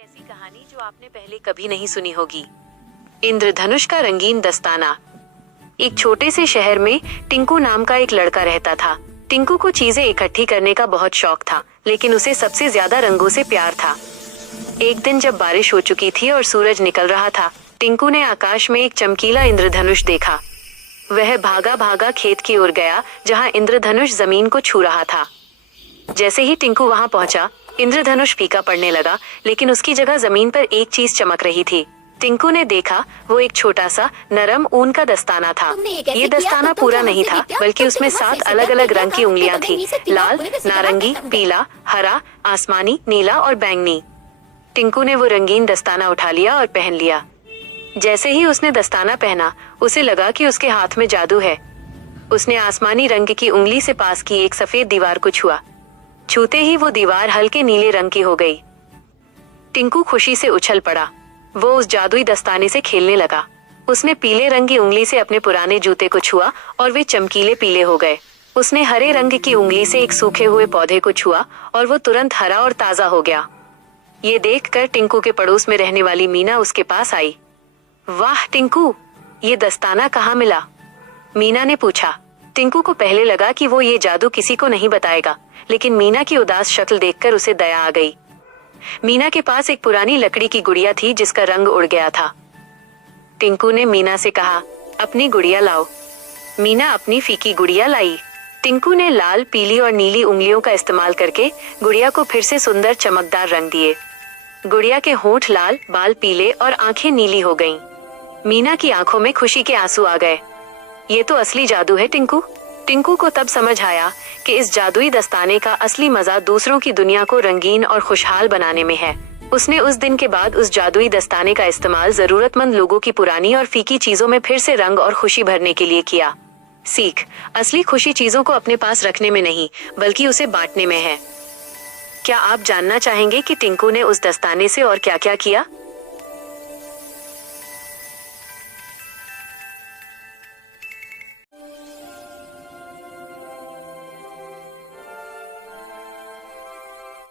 ऐसी कहानी जो आपने पहले कभी नहीं सुनी होगी। इंद्रधनुष का रंगीन दस्ताना। एक छोटे से शहर में टिंकू नाम का एक लड़का रहता था। टिंकू को चीजें इकट्ठी करने का बहुत शौक था, लेकिन उसे सबसे ज्यादा रंगों से प्यार था। एक दिन जब बारिश हो चुकी थी और सूरज निकल रहा था, टिंकू ने आकाश में एक चमकीला इंद्रधनुष देखा। वह भागा भागा खेत की ओर गया, जहाँ इंद्रधनुष जमीन को छू रहा था। जैसे ही टिंकू वहां पहुंचा, इंद्रधनुष फीका पड़ने लगा, लेकिन उसकी जगह जमीन पर एक चीज चमक रही थी। टिंकू ने देखा, वो एक छोटा सा नरम ऊन का दस्ताना था। ये दस्ताना पूरा नहीं था, बल्कि उसमें 7 अलग अलग रंग की उंगलियां थी। लाल, नारंगी, पीला, हरा, आसमानी, नीला और बैंगनी। टिंकू ने वो रंगीन दस्ताना उठा लिया और पहन लिया। जैसे ही उसने दस्ताना पहना, उसे लगा कि उसके हाथ में जादू है। उसने आसमानी रंग की उंगली से पास की एक सफेद दीवार को छुआ। छूते ही वो दीवार हल्के नीले रंग की हो गई। टिंकू खुशी से उछल पड़ा। वो उस जादुई दस्ताने से खेलने लगा। उसने पीले रंग की उंगली से अपने पुराने जूते को छुआ और वे चमकीले पीले हो गए। उसने हरे रंग की उंगली से एक सूखे हुए पौधे को छुआ और वो तुरंत हरा और ताजा हो गया। ये देखकर टिंकू के पड़ोस में रहने वाली मीना उसके पास आई। वाह टिंकू, ये दस्ताना कहाँ मिला? मीना ने पूछा। टिंकू को पहले लगा कि वो ये जादू किसी को नहीं बताएगा, लेकिन मीना की उदास शक्ल देखकर उसे दया आ गई। मीना के पास एक पुरानी लकड़ी की गुड़िया थी जिसका रंग उड़ गया था। टिंकू ने मीना से कहा, अपनी गुड़िया लाओ। मीना अपनी फीकी गुड़िया लाई। टिंकू ने लाल, पीली और नीली उंगलियों का इस्तेमाल करके गुड़िया को फिर से सुंदर चमकदार रंग दिए। गुड़िया के होंठ लाल, बाल पीले और आंखें नीली हो गईं। मीना की आंखों में खुशी के आंसू आ गए। ये तो असली जादू है टिंकू। टिंकू को तब समझ आया कि इस जादुई दस्ताने का असली मजा दूसरों की दुनिया को रंगीन और खुशहाल बनाने में है। उसने उस दिन के बाद उस जादुई दस्ताने का इस्तेमाल जरूरतमंद लोगों की पुरानी और फीकी चीजों में फिर से रंग और खुशी भरने के लिए किया। सीख: असली खुशी चीजों को अपने पास रखने में नहीं, बल्कि उसे बांटने में है। क्या आप जानना चाहेंगे कि टिंकू ने उस दस्ताने से और क्या क्या किया?